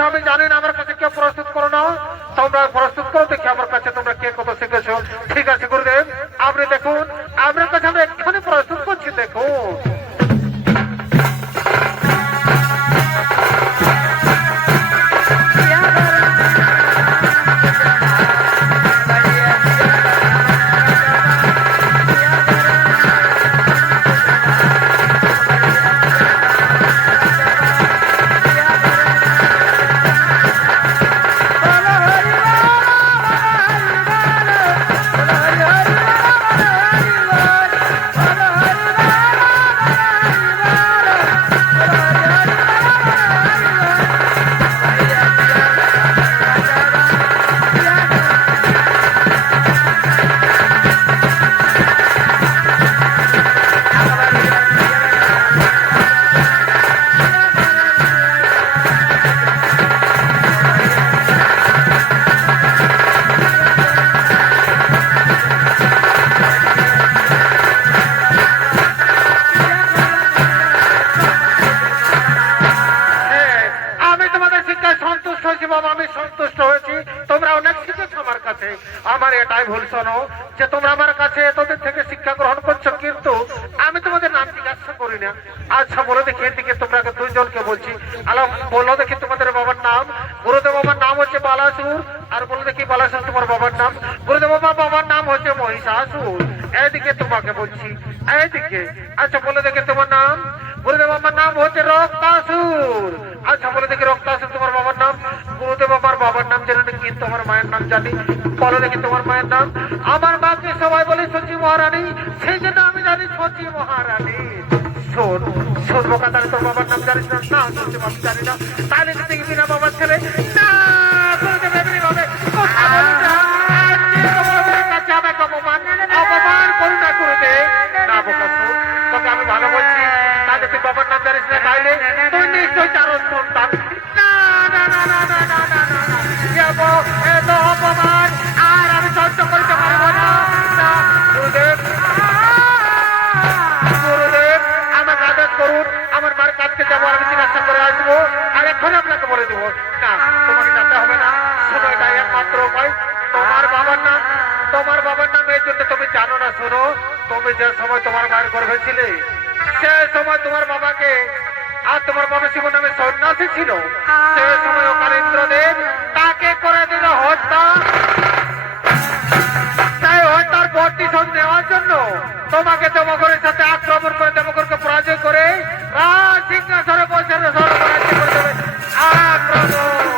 শিখেছো আমি জানি না, আমার কাছে কেউ প্রস্তুত করো না, তোমরা প্রস্তুত করো দেখি আমার কাছে তোমরা কে কত শিখেছো। ঠিক আছে গুরুদেব, আপনি দেখুন আপনার কাছে আমরা এক্ষুনি প্রস্তুত করছি, দেখুন। আমি সন্তুষ্ট হয়েছি, তোমরা অনেক শিখেছো আমার কাছে। আমার এটাই ভুল শোনো যে তোমরা আমার কাছে এতদিন থেকে শিক্ষা গ্রহণ করছো, কিন্তু আমি তোমাদের নাম জিজ্ঞাসা করি না। আচ্ছা বলে দেখি, এদিকে তোমরা দুইজনকে বলছি, আলাম বলো দেখি তোমাদের বাবার নাম। গুরুদেব বাবার নাম হচ্ছে বালাসুর। আর বলে দেখি বালাসুর তোমার বাবার নাম। গুরুদেব বাবার নাম হচ্ছে মহিষাসুর। এইদিকে তোমাকে বলছি, এইদিকে। আচ্ছা বলে দেখি তোমার নাম। গুরুদেব বাবার নাম হচ্ছে রক্তাসুর। আচ্ছা বলে দেখি রক্তাসুর তোমার বাবার নাম। গুরুদেব বাবার নাম জানি না, কিন্তু আমার মায়ের নাম জানি। বলো দেখি তোমার মায়ের নাম। আমার মাকে সবাই বলে সচি মহারানী, সেই জন্য আমি জানি সচি মহারানী। শোন শোন বোকা, তাহলে তোর বাবার নাম জানিস না? না শুনতে আমি জানি না। তাহলে তুই দেখবি না বাবার ছেলে? না গুরুদেব এমনি ভাবে কথা বলি না। কাছে আমাকে অপমান করু না গুরুদেব। না বোকা শোন, তোকে আমি ভালো বলছি। তাহলে তুই বাবার নাম জানিস না, তাইলে তুই নিশ্চয়ই চারণ সন্তান। না না না না না না না না, এত অপমান আর আমি সহ্য করতে পারবো না। গুরুদেব গুরুদেব আমাকে আদেশ করুন, আমার মার কাছকে যাবো, আমি চিকিৎসা করে আসবো, আর এখন আপনাকে বলে দেবো। না তোমাকে যেতে হবে না, শোনো এটাই একমাত্র উপায়। তোমার বাবার নাম, তোমার বাবার নাম এই জন্য তুমি জানো না। শোনো, তুমি যে সময় তোমার মায়ের গর্ভে ছিলে, সে সময় তোমার বাবাকে আর তোমার বাবা শিব নামে সন্ন্যাসী ছিল, সে সময় ওখানে ইন্দ্রদেব তাকে করে দিল হত্যা। তাই হত্যার প্রতিশোধ নেওয়ার জন্য তোমাকে দেবগরের সাথে আক্রমণ করে দেবগরকে পরাজয় করে রাজ সিংহাসনে বসে সর্বরাজ্য করে দেবে। আক্রমণ।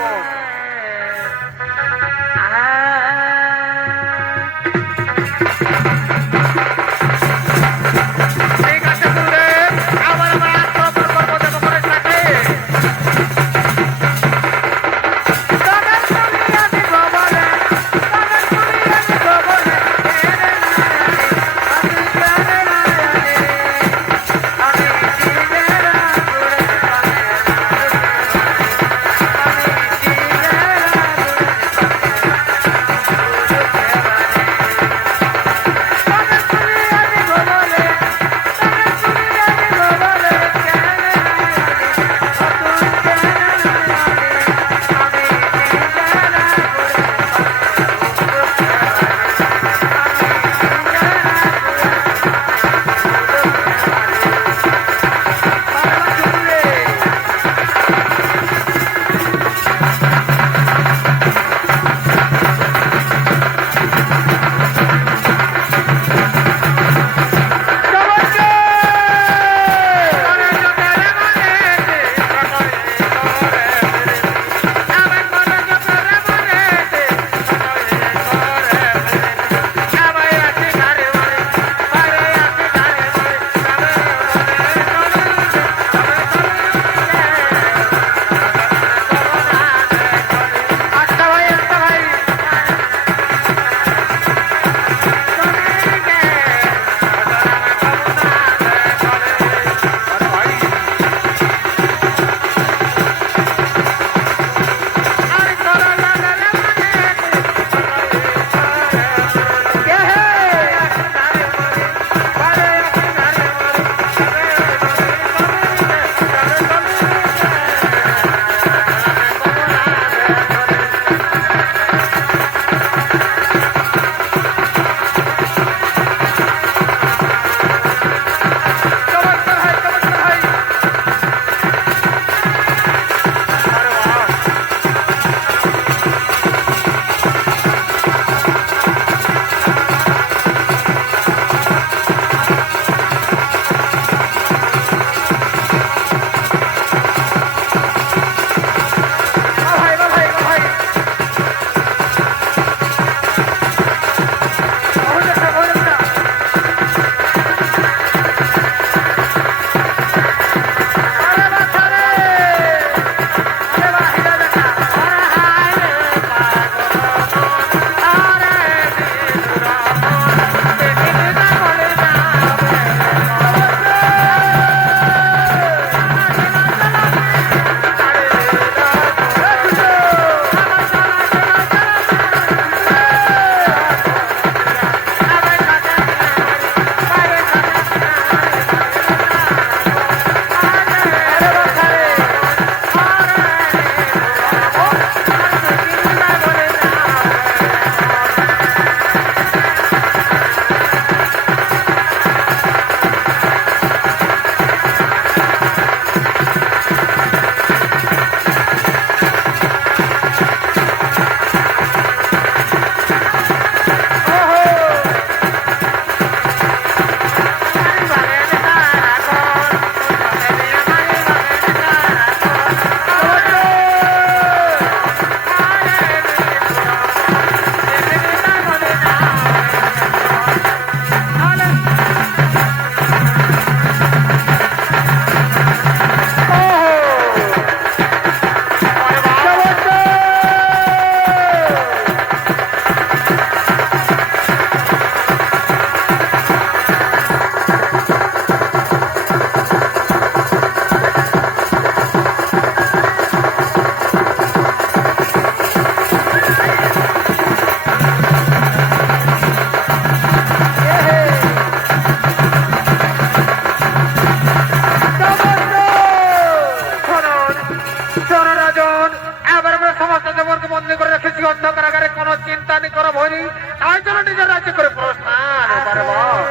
এই অন্ধকারাগারে কোনো চিন্তা নেই করা ভরি তাই জন্য নিজের রাজ্য করে প্রস্থান এবারে বল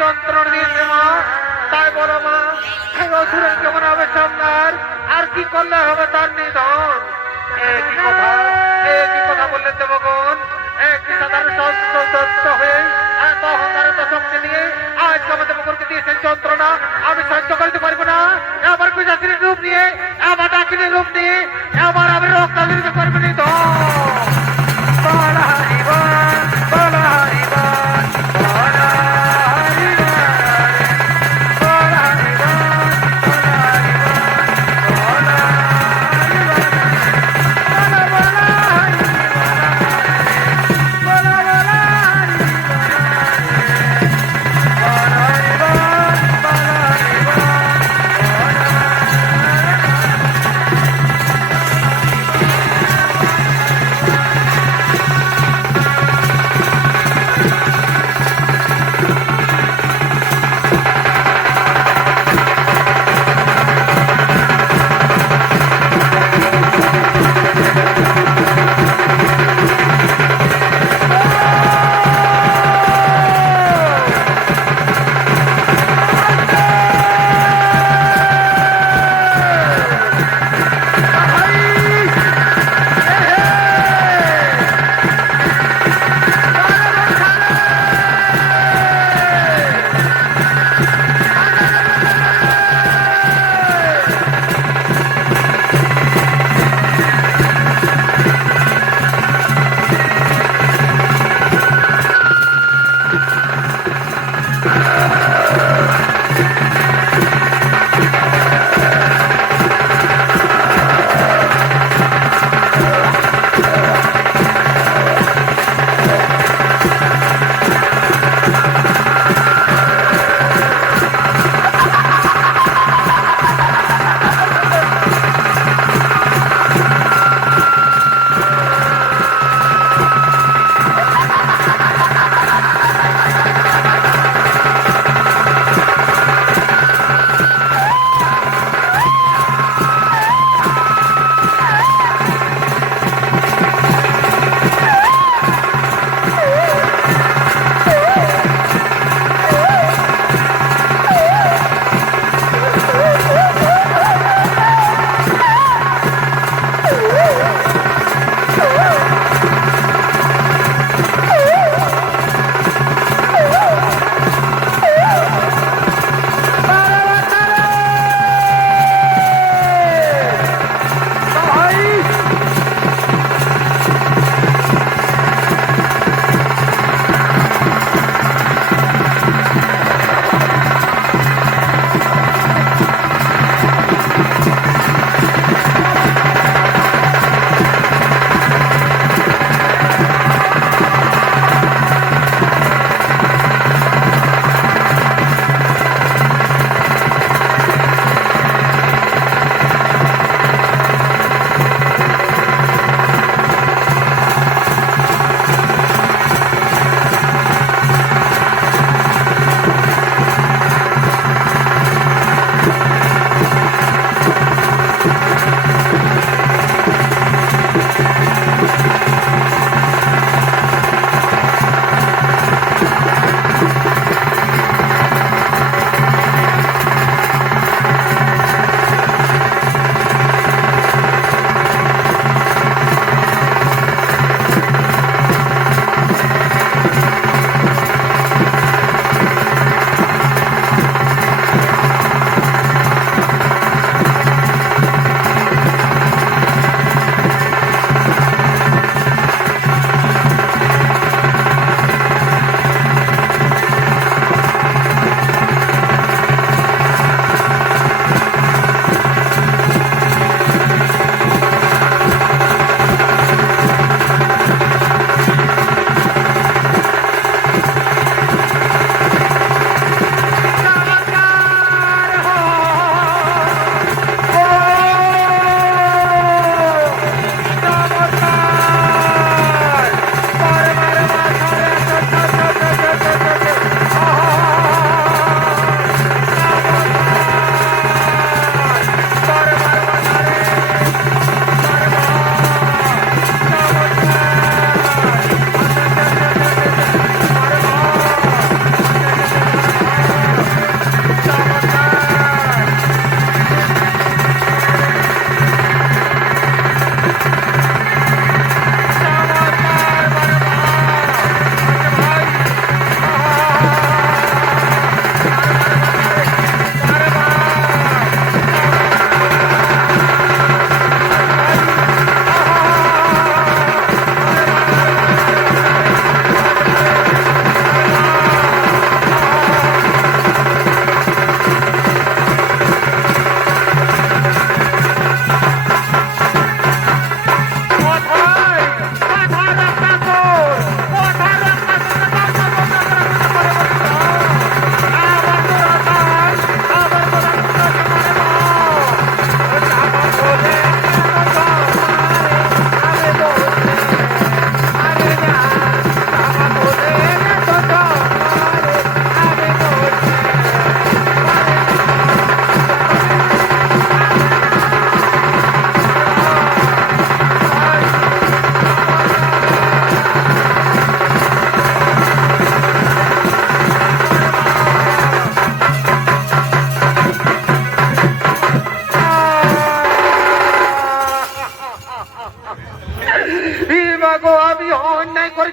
যন্ত্রণা দিয়েছে মা তাই বলো মা কেমন হবে সামনার আর কি করলে হবে তার নিধন একই কথা বললেন দেবগণ একই সাধারণ সদস্য হয়ে এত অহংকারের শক্তি নিয়ে আজ আমাদের দেবগণকে দিয়েছেন যন্ত্রণা আমি সহ্য করতে পারবো না আবার পিশাচির রূপ নিয়ে আবার ডাকিনীর রূপ নিয়ে আবার আমি রক্তালিত করবো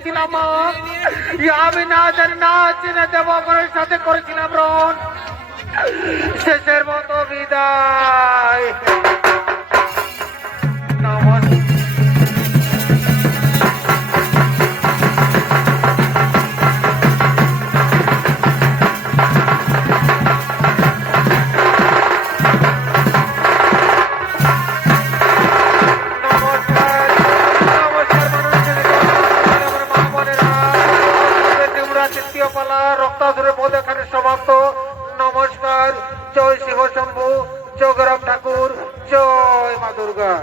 করেছিলাম মা, আমি না জানি না চিনে দেবগণের সাথে করেছিলাম রন। শেষের মতো বিদায়। নমস্কার। তৃতীয় পালা রক্তাসুরের বধ এখানে সমাপ্ত। নমস্কার। জয় শিব শম্ভু, জয় গৌরব ঠাকুর, জয় মা দুর্গা।